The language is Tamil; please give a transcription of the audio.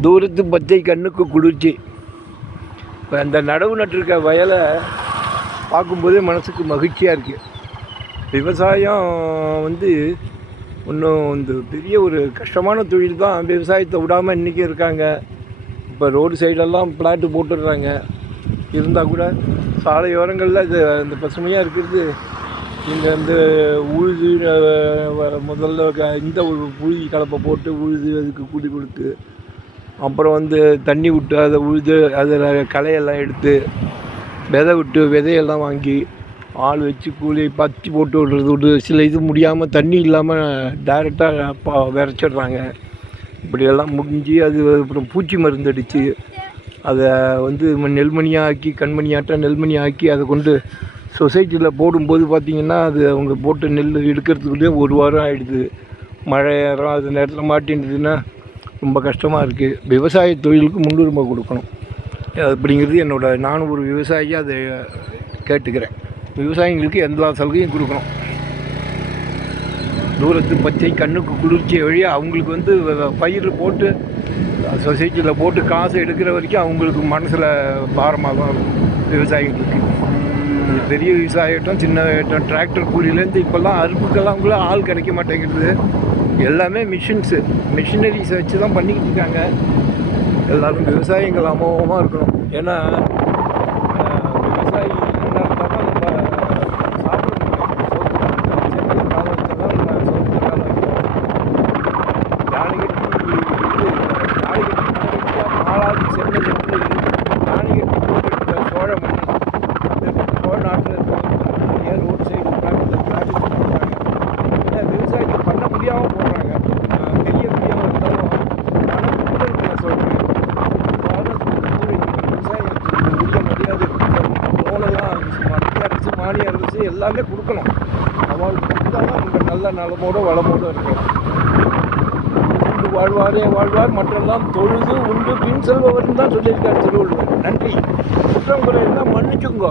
தூரத்து பச்சை கண்ணுக்கு குளிர்ச்சி. இப்போ அந்த நடவு நட்டிருக்க வயலை பார்க்கும்போதே மனசுக்கு மகிழ்ச்சியாக இருக்குது விவசாயம் வந்து இன்னும் இந்த பெரிய ஒரு கஷ்டமான தொழில் தான். விவசாயத்தை விடாமல் இன்றைக்கி இருக்காங்க. இப்போ ரோடு சைடெல்லாம் பிளாட்டு போட்டுடுறாங்க. இருந்தால் கூட சாலையோரங்களில் இது இந்த பசுமையாக இருக்கிறது. இங்கே வந்து உழுது முதல்ல க- இந்த ஒரு புழுதி கலப்பை போட்டு உழுது அதுக்கு கூட்டி கொடுத்து அப்புறம் வந்து தண்ணி விட்டு அதை உழுது அதில் களையெல்லாம் எடுத்து விதை விட்டு விதையெல்லாம் வாங்கி ஆள் வச்சு கூலி பத்தி போட்டு விடுறது விட்டு சில இது முடியாமல் தண்ணி இல்லாமல் டைரெக்டாக பா விரைச்சிடுறாங்க. இப்படியெல்லாம் முடிஞ்சு அது அப்புறம் பூச்சி மருந்து அடித்து அதை வந்து நெல்மணியாக்கி நெல்மணியாக ஆக்கி கண்மணியாட்டம் நெல்மணி ஆக்கி அதை கொண்டு சொசைட்டியில் போடும்போது பார்த்திங்கன்னா அது அவங்க போட்டு நெல் எடுக்கிறதுக்குள்ளேயே ஒரு வாரம் ஆகிடுது மழை நேரம் அது நேரத்தில் மாட்டின்றதுன்னா ரொம்ப கஷ்டமாக இருக்குது விவசாய தொழிலுக்கு முன்னுரிமை கொடுக்கணும். அப்படிங்கிறது என்னோட நானும் ஒரு விவசாயியாக அதை கேட்டுக்கிறேன். விவசாயிங்களுக்கு எல்லா சலுகையும் கொடுக்கணும். தூரத்து பச்சை கண்ணுக்கு குளிர்ச்சி வழியாக அவங்களுக்கு வந்து வ- பயிர் போட்டு சொசைட்டியில் போட்டு காசு எடுக்கிற வரைக்கும் அவங்களுக்கு மனசில் பாரமாக தான் இருக்கும். விவசாயிகளுக்கு. பெரிய விவசாயிட்டம் சின்ன ஆகட்டும் டிராக்டர் கூலியிலேருந்து இப்போல்லாம் அறுப்புக்கெல்லாம் கூட ஆள் கிடைக்க மாட்டேங்கிறது எல்லாமே மிஷின்ஸு மிஷினரிஸை வச்சு தான் பண்ணிக்கிட்டு இருக்காங்க. எல்லோரும் விவசாயிகள் அமோகமாக இருக்கணும். ஏன்னா மத்திய அரசு எல்லாமே கொடுக்கணும். அவள் கொடுத்தா தான் நம்ம நல்ல நலமோட வளமோட இருக்கலாம் உண்டு வாழ்வாரே வாழ்வார். மற்றெல்லாம் தொழுது உண்டு பின் செல்பவர்னு தான் சொல்லியிருக்கார் திருவள்ளுவர். நன்றி. குற்றம் குறை இருந்தால் மன்னிச்சுங்கோ